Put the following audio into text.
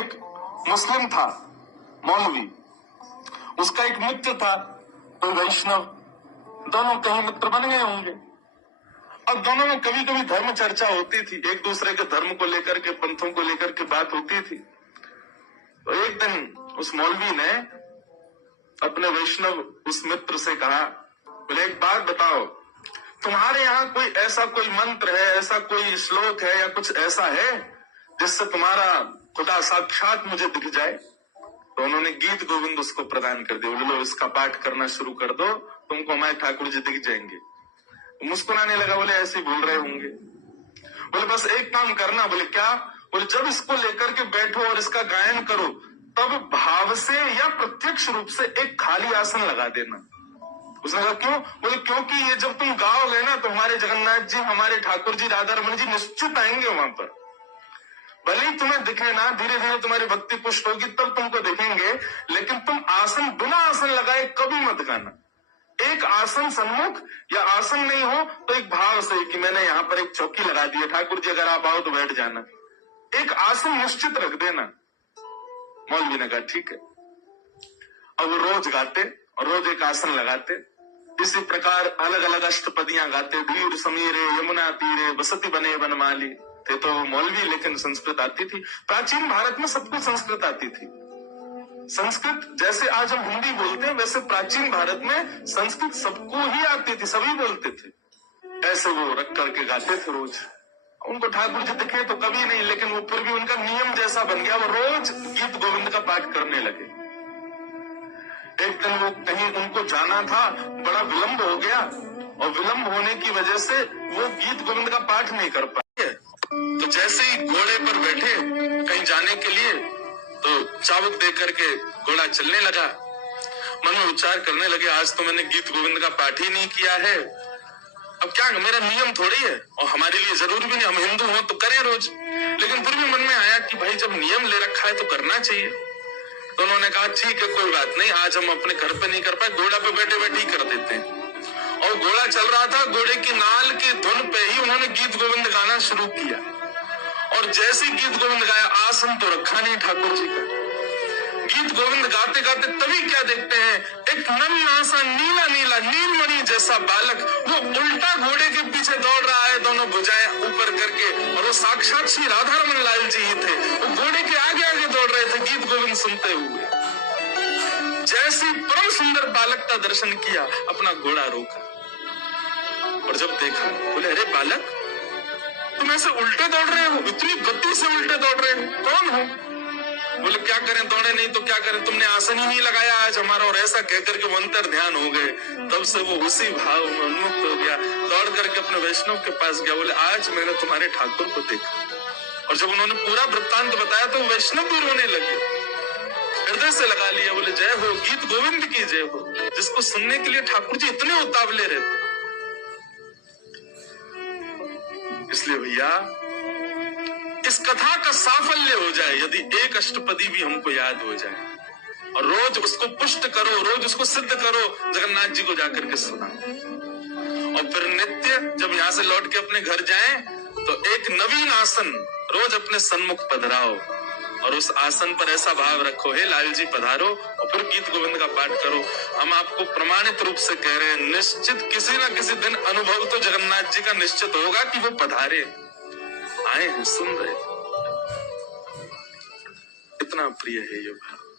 एक मुस्लिम था मौलवी, उसका एक मित्र था कोई वैष्णव, दोनों कहीं मित्र बन गए होंगे और दोनों में कभी कभी धर्म चर्चा होती थी, एक दूसरे के धर्म को लेकर के, पंथों को लेकर के बात होती थी। तो एक दिन उस मौलवी ने अपने वैष्णव उस मित्र से कहा, बोले एक बात बताओ, तुम्हारे यहाँ कोई ऐसा कोई मंत्र है, ऐसा कोई श्लोक है या कुछ ऐसा है जिससे तुम्हारा खुदा साक्षात मुझे दिख जाए? तो उन्होंने गीत गोविंद उसको प्रदान कर दिया। बोले लो इसका पाठ करना शुरू कर दो, तुमको हमारे ठाकुर जी दिख जाएंगे। मुस्कुराने लगा, बोले ऐसे ही बोल रहे होंगे। बोले बस एक काम करना। बोले क्या? बोले जब इसको लेकर के बैठो और इसका गायन करो तब भाव से या प्रत्यक्ष रूप से एक खाली आसन लगा देना। उसने कहा क्यों? बोले क्योंकि ये जब तुम गाओगे ना तो हमारे जगन्नाथ जी, हमारे ठाकुर जी, राधा रमन जी निश्चित आएंगे वहां पर। भले ही तुम्हें दिखे ना, धीरे धीरे तुम्हारी भक्ति पुष्ट होगी तब तुमको दिखेंगे, लेकिन तुम आसन बिना आसन लगाए कभी मत गाना। एक आसन सन्मुख या आसन नहीं हो तो एक भाव से कि मैंने यहाँ पर एक चौकी लगा दी है, ठाकुर जी अगर आप आओ तो बैठ जाना। एक आसन निश्चित रख देना। मौलवी ने कहा ठीक है। अब वो रोज गाते और रोज एक आसन लगाते। इसी प्रकार अलग अलग अष्टपदियां गाते, धीर समीरे यमुना तीरे बसती बने बनमाली। थे तो मौलवी लेकिन संस्कृत आती थी। प्राचीन भारत में सबको संस्कृत आती थी। संस्कृत जैसे आज हम हिंदी बोलते हैं वैसे प्राचीन भारत में संस्कृत सबको ही आती थी, सभी बोलते थे। ऐसे वो रख करके गाते थे रोज। उनको ठाकुर जी दिखे तो कभी नहीं, लेकिन वो फिर भी उनका नियम जैसा बन गया, वो रोज गीत गोविंद का पाठ करने लगे। एक दिन वो कहीं उनको जाना था, बड़ा विलंब हो गया और विलंब होने की वजह से वो गीत गोविंद का पाठ नहीं कर पाए। तो जैसे ही घोड़े पर बैठे कहीं जाने के लिए तो चाबुक दे करके घोड़ा चलने लगा। मन में विचार करने लगे आज तो मैंने गीत गोविंद का पाठ ही नहीं किया है, अब क्या मेरा नियम थोड़ी है और हमारे लिए जरूरी भी नहीं, हम हिंदू हो तो करें रोज। लेकिन फिर भी मन में आया कि भाई जब नियम ले रखा है तो करना चाहिए। तो उन्होंने कहा ठीक है कोई बात नहीं, आज हम अपने घर पे नहीं कर पाए, घोड़ा पे बैठे बैठे ही कर देते हैं। और घोड़ा चल रहा था, घोड़े की नाल की धुन पे ही उन्होंने गीत गोविंद गाना शुरू किया। और जैसे गीत गोविंद गाया, आसन तो रखा नहीं ठाकुर जी का। गीत गोविंद गाते गाते तभी क्या देखते हैं, एक नन्हा सा नीला नीला नीलमणि जैसा बालक वो उल्टा घोड़े के पीछे दौड़ रहा है, दोनों भुजाएं ऊपर करके। और वो साक्षात श्री राधा रमन लाल जी ही थे। वो घोड़े के आगे आगे दौड़ रहे थे गीत गोविंद सुनते हुए। जैसे परम सुंदर बालक का दर्शन किया, अपना घोड़ा रोका और जब देखा बोले अरे बालक तुम ऐसे उल्टे दौड़ रहे हो, इतनी गति से उल्टे दौड़ रहे हो, कौन हो? बोले क्या करें, दौड़े नहीं तो क्या करें, तुमने आसन ही नहीं लगाया आज हमारा। और ऐसा कहकर के अंतर ध्यान हो गए। तब से वो उसी भाव में उन्मुक्त हो गया, दौड़ करके अपने वैष्णव के पास गया। बोले आज मैंने तुम्हारे ठाकुर को देखा। और जब उन्होंने पूरा वृत्तांत बताया तो वैष्णव भी रोने लगे, हृदय से लगा लिया। बोले जय हो, गीत गोविंद की जय हो, जिसको सुनने के लिए ठाकुर जी इतने उतावले रहते। इसलिए भैया इस कथा का साफल्य हो जाए यदि एक अष्टपदी भी हमको याद हो जाए और रोज उसको पुष्ट करो, रोज उसको सिद्ध करो, जगन्नाथ जी को जाकर के सुनाओ। और फिर नित्य जब यहाँ से लौट के अपने घर जाएं तो एक नवीन आसन रोज अपने सन्मुख पधराओ और उस आसन पर ऐसा भाव रखो, हे लाल जी पधारो, और फिर गीत गोविंद का पाठ करो। हम आपको प्रमाणित रूप से कह रहे हैं, निश्चित किसी न किसी दिन अनुभव तो जगन्नाथ जी का निश्चित होगा कि वो पधारे, आए हैं, सुन रहे। इतना प्रिय है ये भाव।